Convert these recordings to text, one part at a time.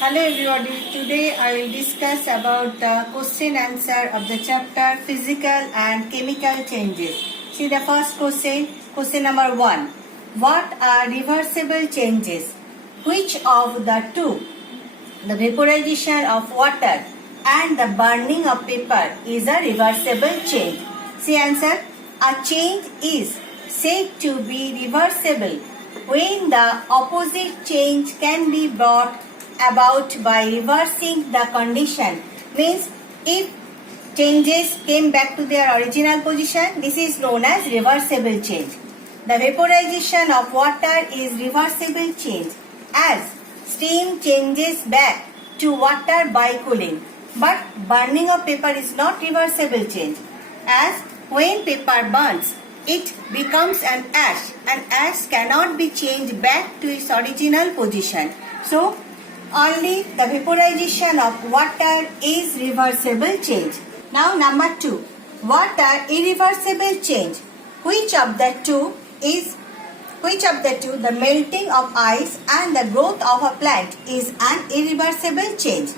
Hello everybody, today I will discuss about the question answer of the chapter Physical and Chemical Changes. See the first question number 1. What are reversible changes? Which of the two, the vaporization of water and the burning of paper, is a reversible change? See answer. A change is said to be reversible when the opposite change can be brought about by reversing the condition. Means if changes came back to their original position, this is known as reversible change. The vaporization of water is reversible change as steam changes back to water by cooling. But burning of paper is not reversible change, as when paper burns, it becomes an ash, and ash cannot be changed back to its original position. So only the vaporization of water is reversible change. Now number 2. What are irreversible change? Which of the two, the melting of ice and the growth of a plant, is an irreversible change?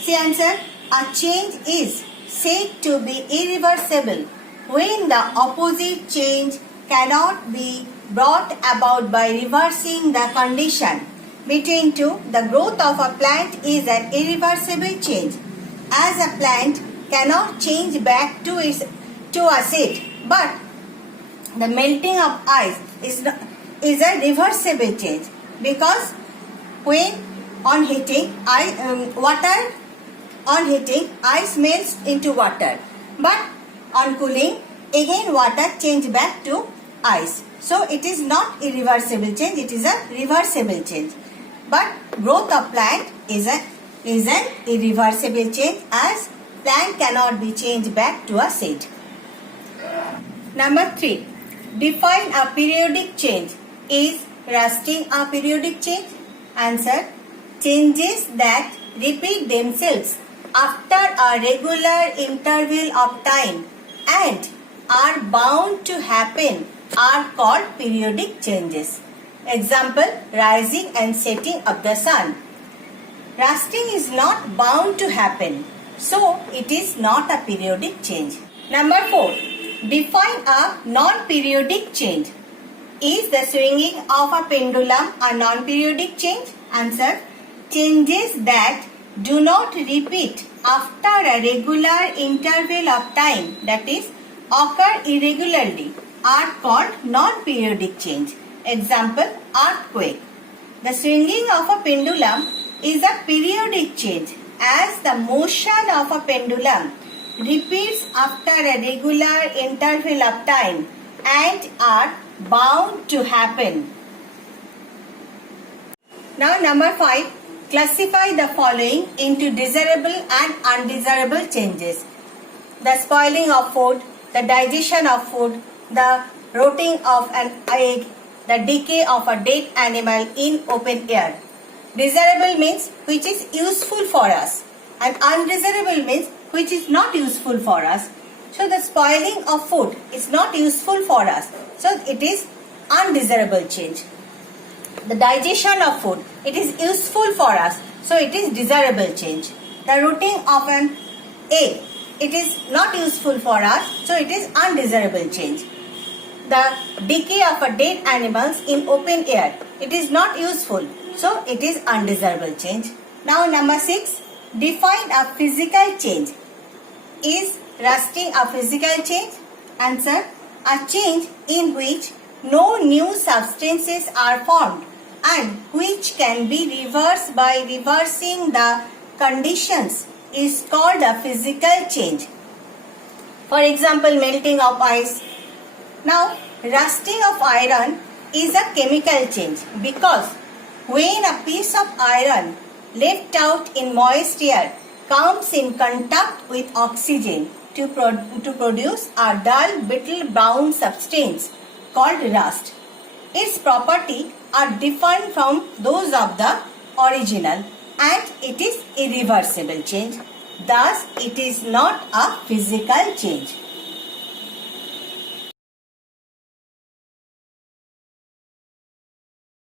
See answer. A change is said to be irreversible when the opposite change cannot be brought about by reversing the condition. Between two, the growth of a plant is an irreversible change, as a plant cannot change back to a seed, but the melting of ice is a reversible change, because when on heating, ice melts into water, but on cooling, again water change back to ice. So it is not irreversible change, it is a reversible change. But growth of plant is an irreversible change, as plant cannot be changed back to a seed. Number 3. Define a periodic change. Is rusting a periodic change? Answer. Changes that repeat themselves after a regular interval of time and are bound to happen are called periodic changes. Example, rising and setting of the sun. Rusting is not bound to happen, so it is not a periodic change. Number 4. Define a non-periodic change. Is the swinging of a pendulum a non-periodic change? Answer. Changes that do not repeat after a regular interval of time, that is, occur irregularly, are called non-periodic change. Example, earthquake. The swinging of a pendulum is a periodic change, as the motion of a pendulum repeats after a regular interval of time and are bound to happen. Now number 5. Classify the following into desirable and undesirable changes. The spoiling of food, the digestion of food, the rotting of an egg, the decay of a dead animal in open air. Desirable means which is useful for us, and undesirable means which is not useful for us. So the spoiling of food is not useful for us, so it is undesirable change. The digestion of food, it is useful for us, so it is desirable change. The rotting of an egg, it is not useful for us, so it is undesirable change. The decay of a dead animals in open air, it is not useful, so it is undesirable change. Now number 6. Define a physical change. Is rusting a physical change? Answer. A change in which no new substances are formed and which can be reversed by reversing the conditions is called a physical change. For example, melting of ice. Now, rusting of iron is a chemical change, because when a piece of iron left out in moist air comes in contact with oxygen to produce a dull brittle brown substance called rust. Its properties are different from those of the original, and it is irreversible change. Thus, it is not a physical change.